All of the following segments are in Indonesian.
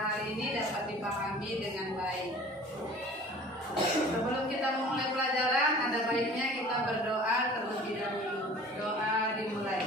hari ini dapat dipahami dengan baik. Sebelum kita memulai pelajaran, ada baiknya kita berdoa terlebih dahulu. Doa dimulai.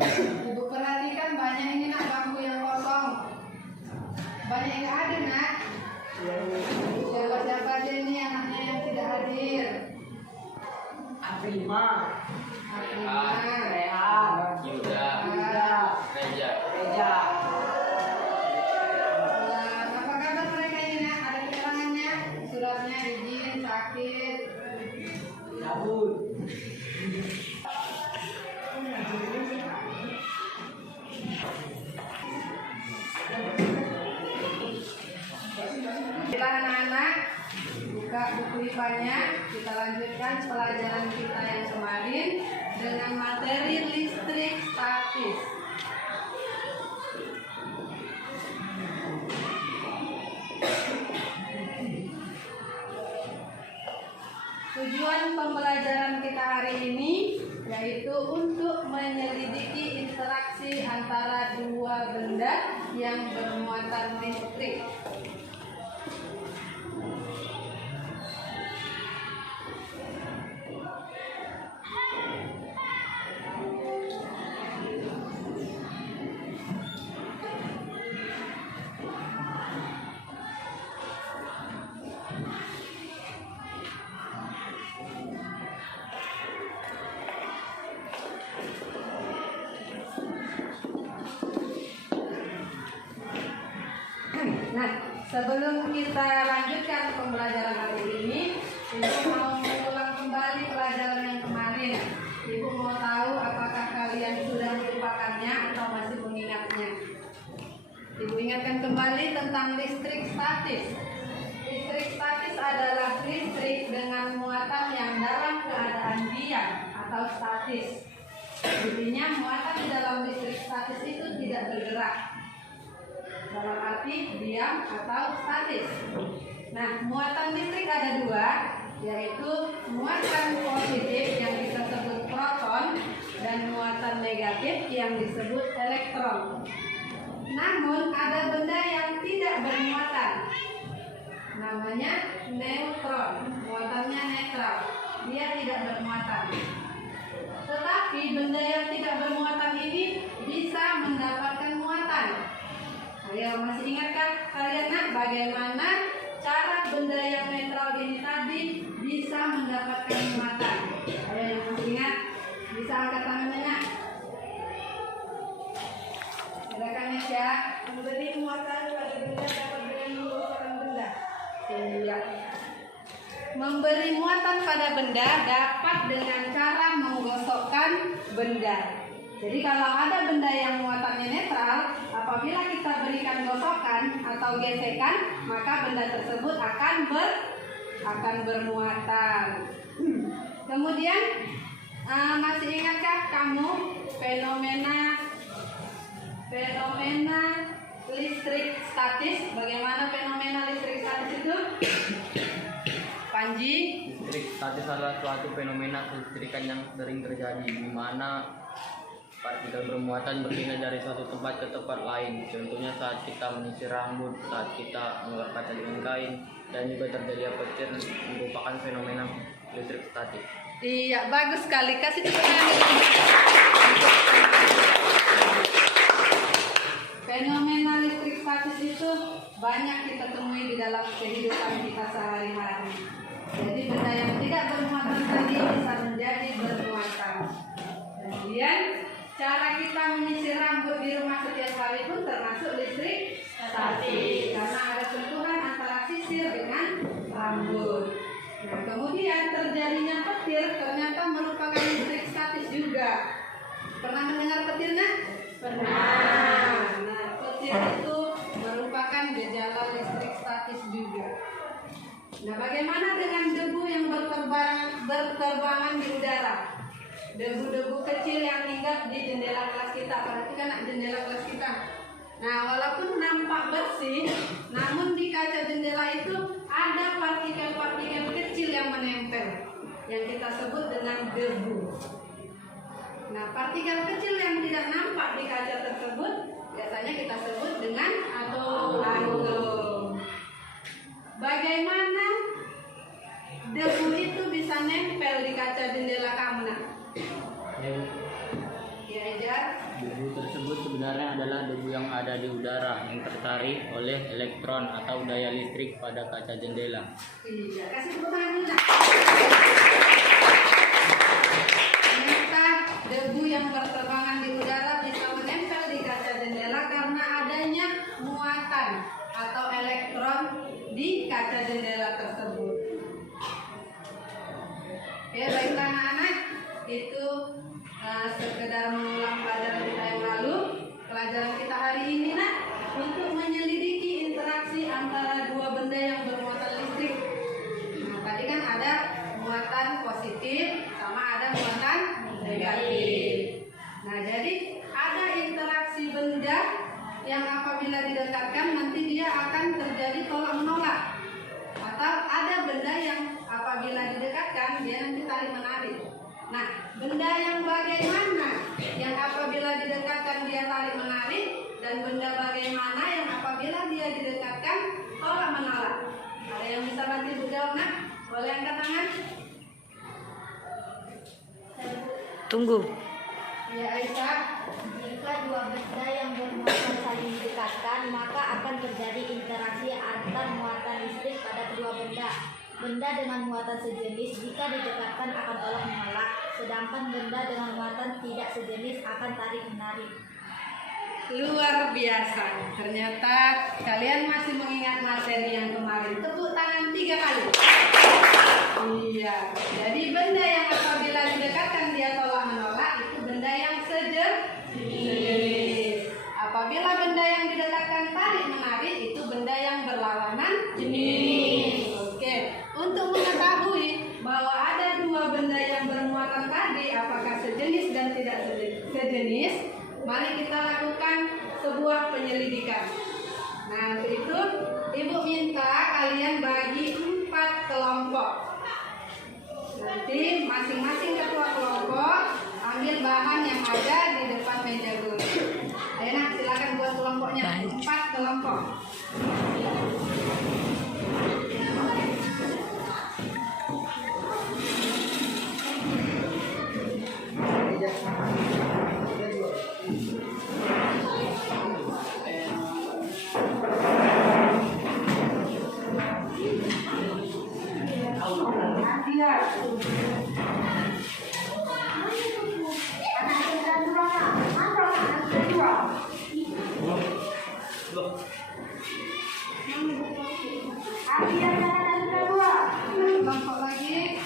Ibu perhatikan banyak ini nak bangku yang kosong. Banyak yang ada nak. Siapa-siapa aja ini anaknya yang tidak hadir? Aprima, Rehan, Yuda, Reja. Apa kabar mereka ini nak? Ada keterangannya? Suratnya izin, sakit. Cabut. Kita anak-anak buka buku IPA-nya. Kita lanjutkan pelajaran kita yang kemarin dengan materi listrik statis. Tujuan pembelajaran kita hari ini yaitu untuk menyelidiki interaksi antara dua benda yang bermuatan listrik. Nah, sebelum kita lanjutkan pembelajaran hari ini, Ibu mau mengulang kembali pelajaran yang kemarin. Ibu mau tahu apakah kalian sudah melupakannya atau masih mengingatnya. Ibu ingatkan kembali tentang listrik statis. Listrik statis adalah listrik dengan muatan yang dalam keadaan diam atau statis. Intinya muatan di dalam listrik statis itu tidak bergerak. Dalam arti diam atau statis. Nah, muatan listrik ada dua, yaitu muatan positif yang kita sebut proton dan muatan negatif yang disebut elektron. Namun ada benda yang tidak bermuatan, namanya neutron. Muatannya netral, dia tidak bermuatan. Tetapi benda yang tidak bermuatan ini bisa mendapatkan muatan. Ayo, masih ingatkah kalian nak bagaimana cara benda yang netral ini tadi bisa mendapatkan muatan? Ayo yang masih ingat, bisa angkat tangannya nak. Silakan ya, memberi muatan pada benda dapat dengan menggosokkan benda. Iya. Memberi muatan pada benda dapat dengan cara menggosokkan benda. Jadi kalau ada benda yang muatannya netral, apabila kita berikan gosokan atau gesekan, maka benda tersebut akan bermuatan. Kemudian masih ingatkah kamu fenomena listrik statis? Bagaimana fenomena listrik statis itu? Panji? Listrik statis adalah suatu fenomena kelistrikan yang sering terjadi di mana partikel bermuatan berpindah dari suatu tempat ke tempat lain. Contohnya saat kita menyisir rambut, saat kita mengulur kaca dengan kain, dan juga terjadi petir merupakan fenomena listrik statis. Iya, bagus sekali. Kasih tepuk tangan. Fenomena listrik statis itu banyak kita temui di dalam kehidupan kita sehari-hari. Jadi benda yang tidak bermuatan tadi bisa menjadi bermuatan. Kemudian cara kita menyisir rambut di rumah setiap hari pun termasuk listrik statis, karena ada sentuhan antara sisir dengan rambut. Nah, kemudian terjadinya petir ternyata merupakan listrik statis juga. Pernah mendengar petir nggak? Pernah. Nah, petir itu merupakan gejala listrik statis juga. Nah, bagaimana dengan debu yang berterbangan di udara? Debu-debu kecil yang hinggap di jendela kelas kita. Perhatikan jendela kelas kita. Nah, walaupun nampak bersih, namun di kaca jendela itu ada partikel-partikel kecil yang menempel, yang kita sebut dengan debu. Nah, partikel kecil yang tidak nampak di kaca tersebut biasanya kita sebut dengan atom. Bagaimana debu itu bisa nempel di kaca jendela kamu, nak? Ya, Ejar. Debu tersebut sebenarnya adalah debu yang ada di udara yang tertarik oleh elektron atau daya listrik pada kaca jendela. Iya, kasih tepuk tangan dulu, nak. Ternyata debu yang berterbangan di udara bisa menempel di kaca jendela karena adanya muatan atau elektron di kaca jendela tersebut. Oke, baiklah anak-anak, itu sekedar mengulang pelajaran kita yang lalu. Pelajaran kita hari ini, nak, untuk menyelidiki interaksi antara dua benda yang bermuatan listrik. Nah, tadi kan ada muatan positif sama ada muatan negatif. Nah, jadi ada interaksi benda yang apabila didekatkan nanti dia akan terjadi tolak menolak. Atau ada benda yang apabila didekatkan dia nanti tarik menarik. Nah, benda yang bagaimana yang apabila didekatkan dia tarik menarik, dan benda bagaimana yang apabila dia didekatkan tolak menolak? Ada yang bisa bantu Ibu jawab, nak? Boleh angkat tangan? Tunggu. Ya, Aisyah. Jika dua benda yang bermuatan saling didekatkan, maka akan terjadi interaksi antar muatan listrik pada kedua benda. Benda dengan muatan sejenis jika didekatkan akan tolak menolak, sedangkan benda dengan muatan tidak sejenis akan tarik menarik. Luar biasa. Ternyata kalian masih mengingat materi yang kemarin. Tepuk tangan 3 kali. Iya. Jadi benda yang apabila didekatkan dia tolak menolak itu benda yang sejenis. Apabila benda yang didekatkan tarik menarik itu benda yang berlawanan jenis. Oke. Untuk mengetahui bahwa ada dua benda yang bermuatan tadi apakah sejenis dan tidak sejenis, mari kita lakukan sebuah penyelidikan. Nah, untuk itu Ibu minta kalian bagi 4 kelompok. Nanti masing-masing ketua kelompok ambil bahan yang ada di depan meja guru. Ayo, nak, silakan buat kelompoknya. 4 kelompok. Kelompok lagi.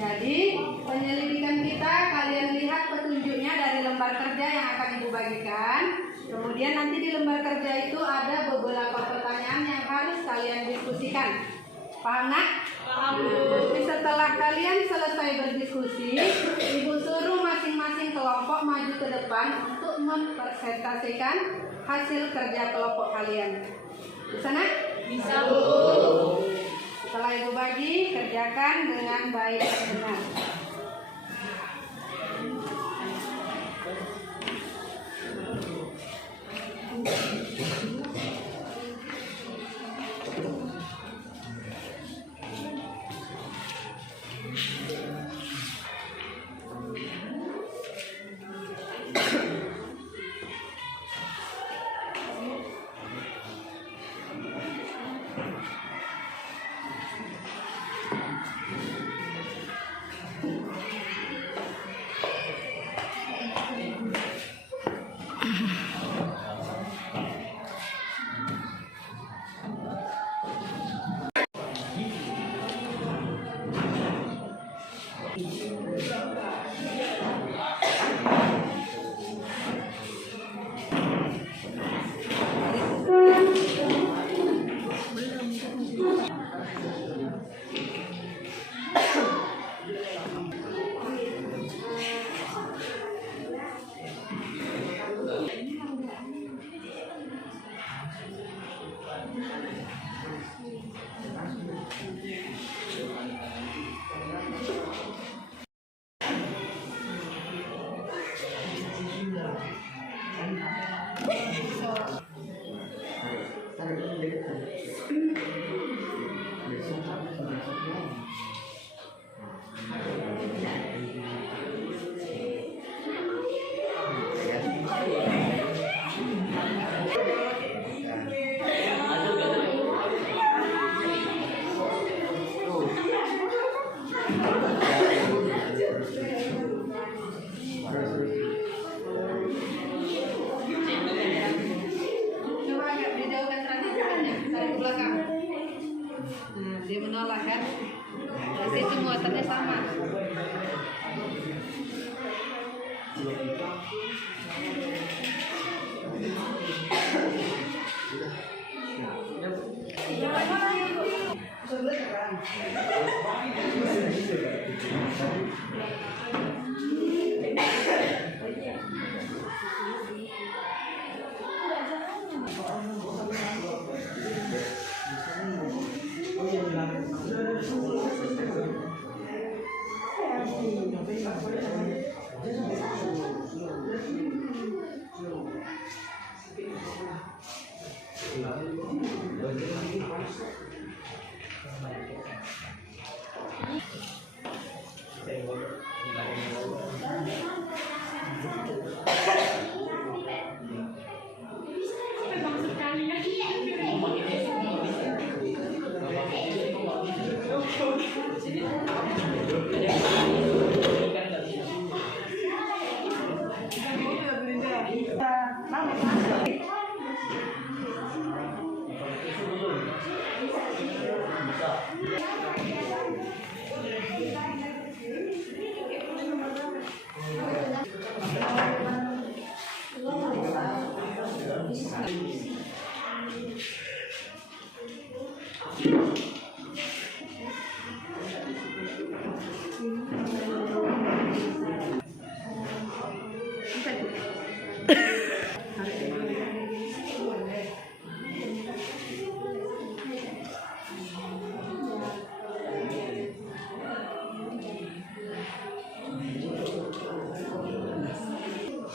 Jadi penyelidikan kita, kalian lihat petunjuknya dari lembar kerja yang akan Ibu bagikan. Kemudian nanti di lembar kerja itu ada beberapa pertanyaan yang harus kalian diskusikan. Paham, nak? Paham. Nanti setelah kalian selesai berdiskusi, Ibu suruh masing-masing kelompok maju ke depan untuk mempresentasikan hasil kerja kelompok kalian. Bisa, nak? Bisa, Bu. Setelah Ibu bagi, kerjakan dengan baik dan benar.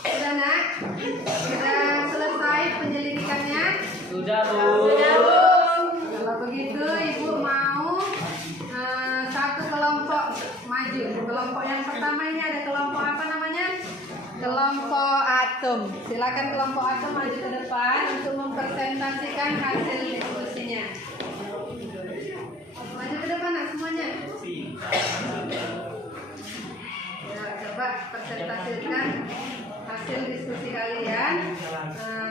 Sudah nak? Sudah selesai penyelidikannya? Sudah, Bu. Sudah, Bu. Kalau begitu Ibu mau satu kelompok maju. Kelompok yang pertama ini ada kelompok apa namanya? Kelompok atom. Silakan kelompok atom maju ke depan untuk mempresentasikan hasil diskusinya. Maju ke depan nak semuanya. Ya, coba presentasikan hasil diskusi kalian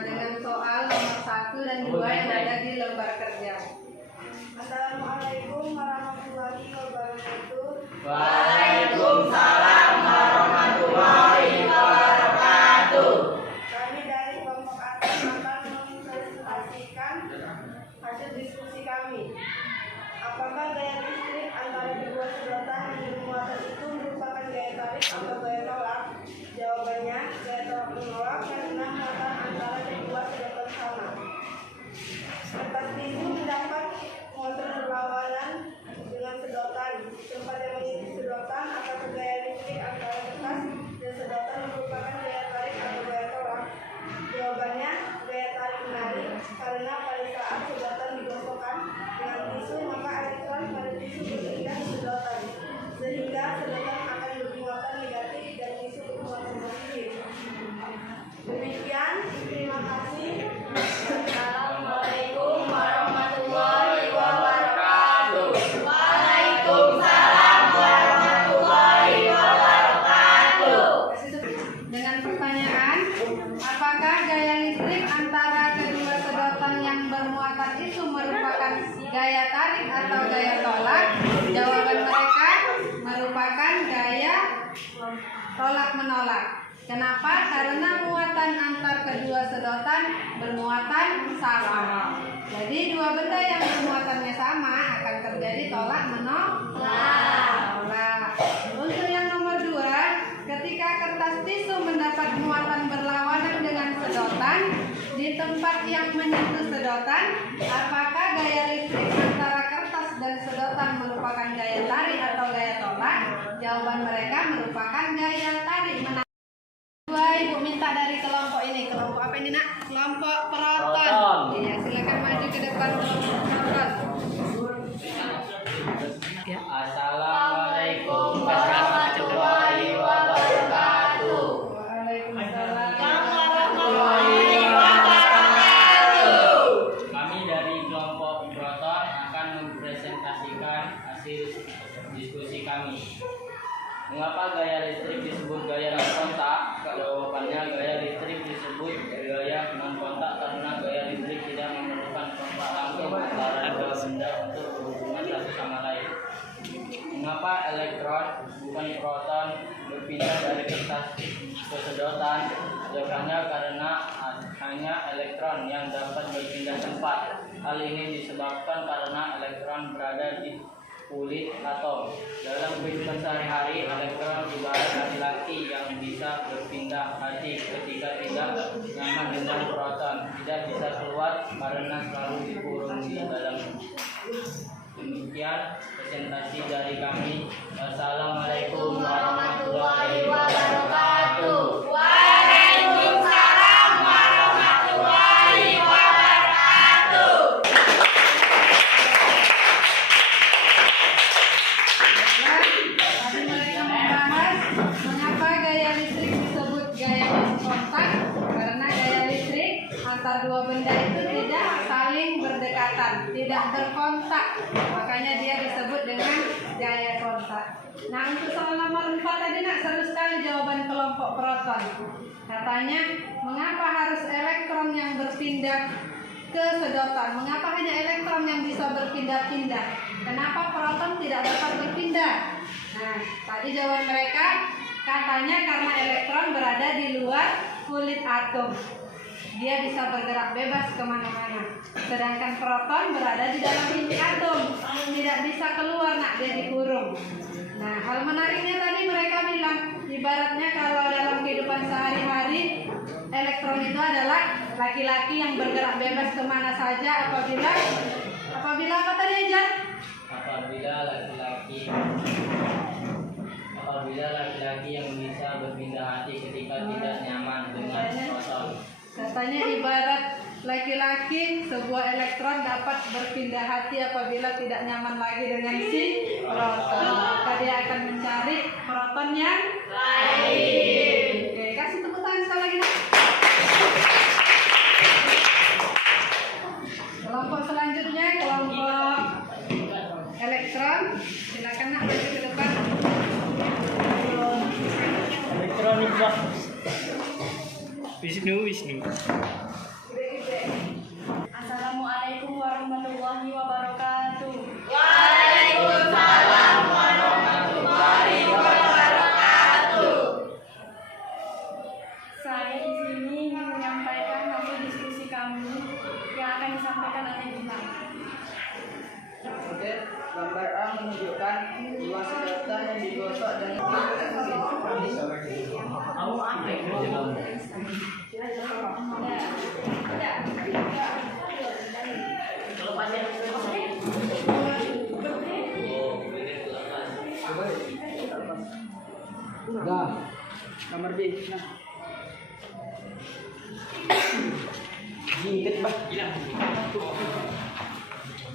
dengan soal nomor 1 dan 2 yang ada di lembar kerja. Assalamualaikum warahmatullahi wabarakatuh. Waalaikumsalam warahmatullahi wabarakatuh. Kami dari kelompok atom akan mempresentasikan hasil diskusi kami. Apakah gaya listrik antara kedua sedotan yang bermuatan itu merupakan gaya tarik atau gaya tolak? Jawabannya gaya tolak menolak karena muatan antara kedua sedotan sama. Kertas tisu mendapat muatan berlawanan dengan sedotan. Tempat yang mengisi sedotan apakah gaya listrik antara kertas dan sedotan merupakan gaya tarik atau gaya tolak? Jawabannya gaya tarik menarik karena pada saat sedotan digosokkan dengan tisu maka elektron pada tisu berpindah ke sedotan sehingga sedotan akan bermuatan negatif dan tisu bermuatan positif. Demikian, terima kasih. Assalamualaikum warahmatullahi wabarakatuh. Waalaikumsalam warahmatullahi wabarakatuh. Dengan pertanyaan, apakah gaya listrik antara kedua sedotan yang bermuatan itu merupakan gaya tarik atau gaya tolak? Jawaban mereka merupakan gaya tolak menolak. Kenapa? Karena muatan antar kedua sedotan bermuatan sama. Jadi dua benda yang bermuatannya sama akan terjadi tolak menolak. Untuk yang nomor 2, ketika kertas tisu mendapat muatan berlawanan dengan sedotan di tempat yang menyentuh sedotan, apakah gaya listrik antara kertas dan sedotan merupakan gaya tarik atau gaya tolak? Jawaban mereka merupakan gaya tarik menolak. Ibu minta dari kelompok ini. Kelompok apa ini nak? Kelompok proton. Iya, silakan maju ke depan kelompok proton. Ya. Assalamualaikum warahmatullahi wabarakatuh. Waalaikumsalam. Kami dari kelompok proton akan mempresentasikan hasil diskusi kami. Mengapa gaya listrik disebut gaya non-kontak? Jawabannya gaya listrik disebut gaya non-kontak karena gaya listrik tidak memerlukan kontak langsung antara dua benda untuk berhubungan satu sama lain. Mengapa elektron bukan proton berpindah dari kertas ke sedotan? Jawabannya karena hanya elektron yang dapat berpindah tempat. Hal ini disebabkan karena elektron berada di kulit atom. Dalam kehidupan sehari-hari, elektron ibarat laki-laki yang bisa berpindah hati ketika tidak nyaman dengan proton, tidak bisa keluar karena selalu dikurung di dalam. Demikian presentasi dari kami. Wassalamualaikum warahmatullahi wabarakatuh. Waalaikumsalam warahmatullahi wabarakatuh. antara dua benda itu tidak saling berdekatan, tidak berkontak. Makanya dia disebut dengan gaya kontak. Nah, untuk soal nomor 4 tadi nak seru sekali jawaban kelompok proton. Katanya, mengapa harus elektron yang berpindah ke sedotan? Mengapa hanya elektron yang bisa berpindah-pindah? Kenapa proton tidak dapat berpindah? Nah, tadi jawaban mereka katanya karena elektron berada di luar kulit atom. Dia bisa bergerak bebas kemana-mana. Sedangkan proton berada di dalam inti atom, tidak bisa keluar, nak, dia dikurung. Nah, hal menariknya tadi mereka bilang, ibaratnya kalau dalam kehidupan sehari-hari, elektron itu adalah laki-laki yang bergerak bebas kemana saja apabila apa tadi aja? Apabila laki-laki yang bisa berpindah hati ketika tidak nyaman dengan proton. Katanya ibarat laki-laki, sebuah elektron dapat berpindah hati apabila tidak nyaman lagi dengan si proton. Maka dia akan mencari proton yang lain. Oke, kasih tepuk tangan sekali lagi. Kelompok selanjutnya, kelompok elektron. Silakan nak maju ke depan. Elektronik Pak. Wisnu. Assalamualaikum warahmatullahi wabarakatuh. Waalaikumsalam warahmatullahi wabarakatuh. Saya di sini ingin menyampaikan hasil diskusi kami yang akan disampaikan oleh Bima. Oke, gambar A menunjukkan dua sedotan yang digosok dengan Nomor B. Jingket Bah.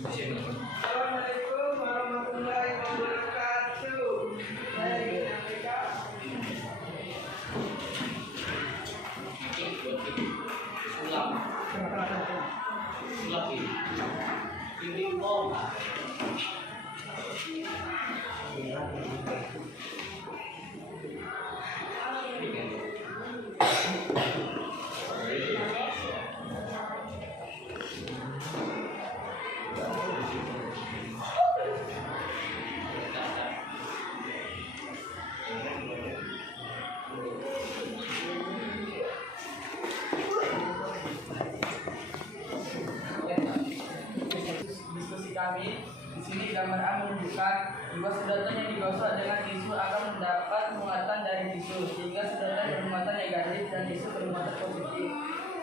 Assalamualaikum warahmatullahi wabarakatuh. Diskusi kami di sini gambar A menunjukkan dua sedotan yang digosok dengan tisu akan mendapat muatan dari tisu sehingga sedotan bermuatan negatif dan tisu bermuatan positif.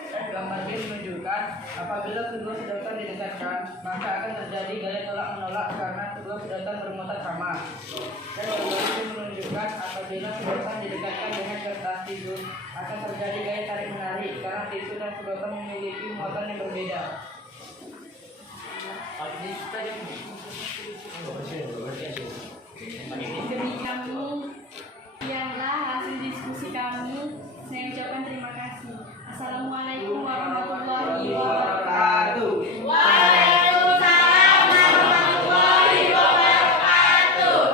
Dan gambar B menunjukkan apabila kedua sedotan didekatkan maka akan terjadi gaya tolak menolak karena kedua sedotan bermuatan sama. Dan gambar C menunjukkan apabila sedotan didekatkan dengan kertas tisu akan terjadi gaya tarik menarik karena tisu dan sedotan memiliki muatan yang berbeda. Demikianlah hasil diskusi kami. Saya ucapkan terima kasih. Assalamualaikum warahmatullahi wabarakatuh. Waalaikumsalam warahmatullahi wabarakatuh.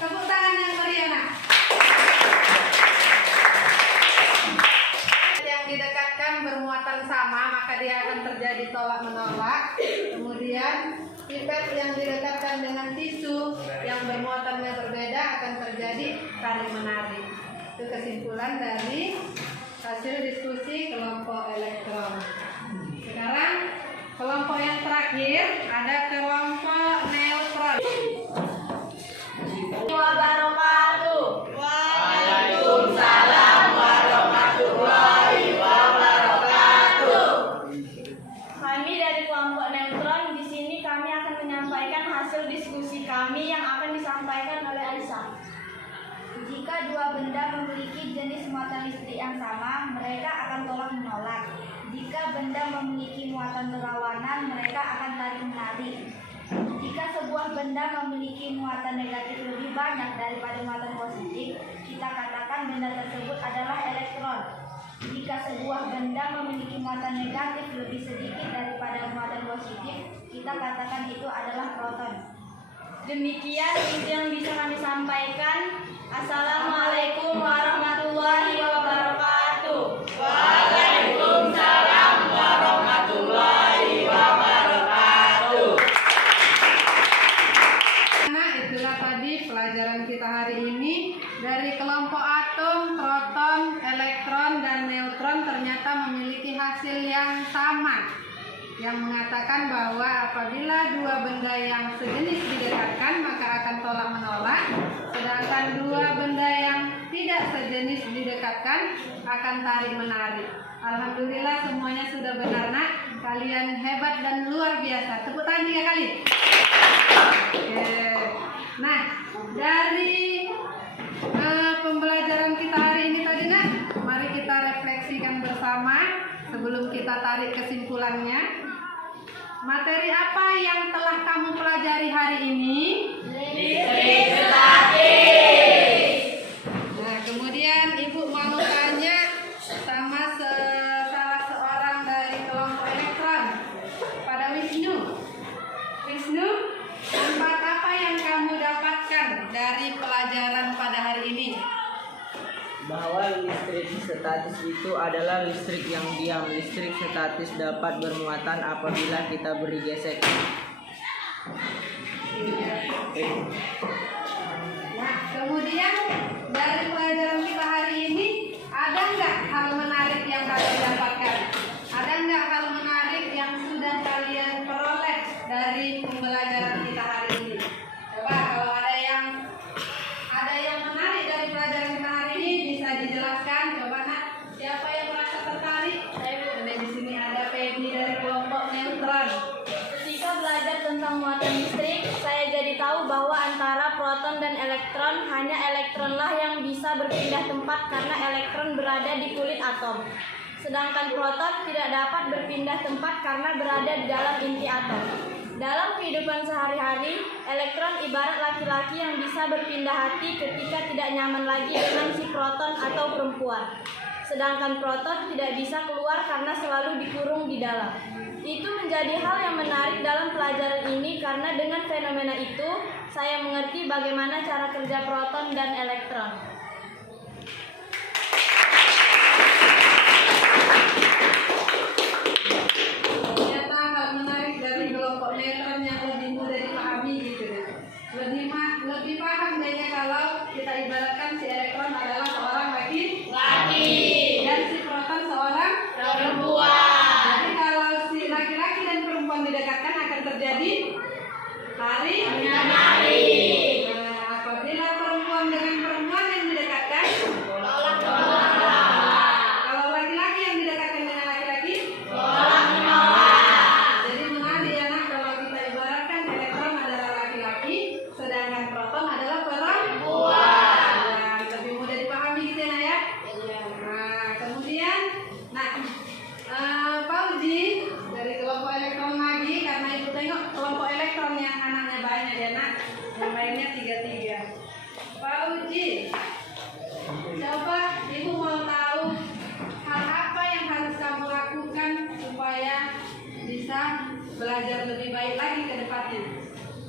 Tepuk tangan yang meriah, nak. Yang didekatkan bermuatan sama, maka dia akan terjadi tolak menolak. Kemudian pipet yang didekatkan dengan tisu yang bermuatannya berbeda akan terjadi tarik menarik. Itu kesimpulan dari hasil diskusi kelompok elektron. Sekarang kelompok yang terakhir ada kelompok neutron. Wabarakatuh. Waalaikumsalam warahmatullahi wabarakatuh. Kami dari kelompok neutron di sini kami akan menyampaikan hasil diskusi kami yang akan disampaikan oleh Aisyah. Jika dua benda memiliki jenis muatan listrik yang sama, mereka akan tolak menolak. Jika benda memiliki muatan berlawanan, mereka akan tarik menarik. Jika sebuah benda memiliki muatan negatif lebih banyak daripada muatan positif, kita katakan benda tersebut adalah elektron. Jika sebuah benda memiliki muatan negatif lebih sedikit daripada muatan positif, kita katakan itu adalah proton. Demikian itu yang bisa kami sampaikan. Assalamualaikum warahmatullahi wabarakatuh. Waalaikumsalam warahmatullahi wabarakatuh. Nah, itulah tadi pelajaran kita hari ini dari kelompok atom, proton, elektron, dan neutron ternyata memiliki hasil yang sama, yang mengatakan bahwa apabila dua benda yang sejenis didekatkan maka akan tolak menolak, sedangkan dua benda yang tidak sejenis didekatkan akan tarik menarik. Alhamdulillah semuanya sudah benar nak, kalian hebat dan luar biasa. Tepuk tangan 3 kali. Oke. Nah, dari pembelajaran kita hari ini tadi nak, mari kita refleksikan bersama sebelum kita tarik kesimpulannya. Materi apa yang telah kamu pelajari hari ini? Listrik statis. Nah, kemudian ibu mau tanya sama salah seorang dari kelompok elektron, pada Wisnu. Wisnu, manfaat apa yang kamu dapatkan dari pelajaran pada hari ini? Bahwa listrik statis itu adalah listrik yang diam. Listrik statis dapat bermuatan apabila kita beri gesek. Nah, kemudian dari pelajaran kita hari ini, ada nggak hal menarik yang kalian dapatkan? Ada nggak hal menarik yang sudah kalian peroleh dari pembelajaran kita hari ini? Coba kalau ada yang menarik dari pelajaran kita hari ini bisa dijelaskan. Coba nak, siapa yang merasa tertarik? Ada di sini ada Feby dari kelompok neutron. Ketika belajar tentang muatan listrik, saya jadi tahu bahwa antara proton dan elektron, hanya elektronlah yang bisa berpindah tempat karena elektron berada di kulit atom. Sedangkan proton tidak dapat berpindah tempat karena berada di dalam inti atom. Dalam kehidupan sehari-hari, elektron ibarat laki-laki yang bisa berpindah hati ketika tidak nyaman lagi dengan si proton atau perempuan. Sedangkan proton tidak bisa keluar karena selalu dikurung di dalam. Itu menjadi hal yang menarik dalam pelajaran ini karena dengan fenomena itu, saya mengerti bagaimana cara kerja proton dan elektron. Ternyata hal menarik dari kelompok neutron yang lebih mudah dipahami gitu deh. Lebih paham kayaknya kalau kita ibaratkan si elektron adalah seorang laki dan si proton seorang Perempuan. Jadi kalau si laki-laki dan perempuan didekatkan akan terjadi tarik menarik. Nah, apabila perempuan dengan perempuan yang didekatkan Tolak kalau laki-laki yang didekatkan dengan laki-laki jadi menarik ya nak, kalau kita ibaratkan elektron adalah laki-laki sedangkan proton adalah perempuan. Nah, lebih mudah dipahami gitu ya nak ya. Nah, kemudian Fauzi dari kelompok elektron lagi, karena ibu tengok kelompok elektron yang anaknya banyak ya nak, yang lainnya 3. Fauzi, coba ibu mau tahu hal apa yang harus kamu lakukan supaya bisa belajar lebih baik lagi ke depannya.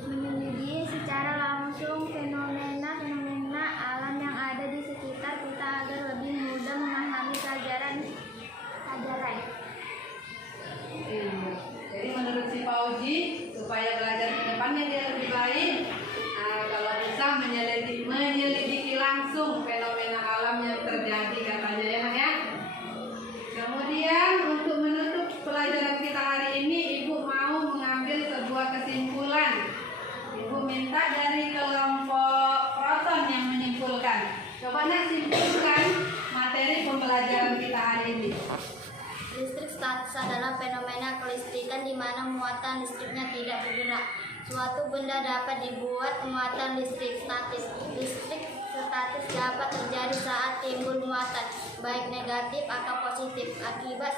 Menyelidiki secara langsung fenomena-fenomena alam yang ada di sekitar kita agar lebih mudah memahami pelajaran. Jadi menurut si Fauzi, supaya belajar ke depannya dia lebih baik, kalau bisa menyelidiki langsung fenomena alam yang terjadi katanya ya nak ya. Kemudian untuk menutup pelajaran kita hari ini, ibu mau mengambil sebuah kesimpulan. Ibu minta dari kelompok proton yang menyimpulkan. Coba nak simpulkan materi pembelajaran kita hari ini. Listrik statis adalah fenomena kelistrikan di mana muatan listriknya tidak bergerak. Suatu benda dapat dibuat muatan listrik statis. Listrik statis dapat terjadi saat timbul muatan, baik negatif atau positif, akibat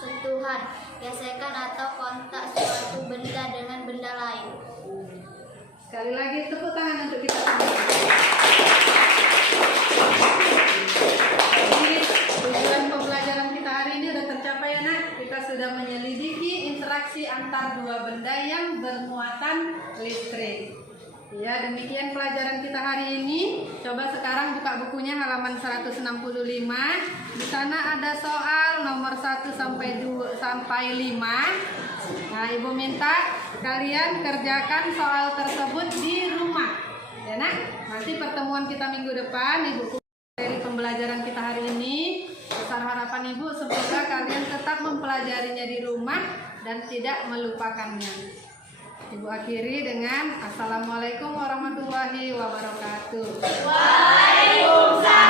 sentuhan, gesekan atau kontak suatu benda dengan benda lain. Sekali lagi tepuk tangan untuk kita semua. Jadi tujuan interaksi antar dua benda yang bermuatan listrik. Ya, demikian pelajaran kita hari ini. Coba sekarang buka bukunya halaman 165. Di sana ada soal nomor 1 sampai 5. Nah, Ibu minta kalian kerjakan soal tersebut di rumah. Ya, Nak. Nanti pertemuan kita minggu depan, Ibu dari pembelajaran kita hari ini. Besar harapan Ibu semoga kalian tetap mempelajarinya di rumah dan tidak melupakannya. Ibu akhiri dengan Assalamualaikum warahmatullahi wabarakatuh. Waalaikumsalam.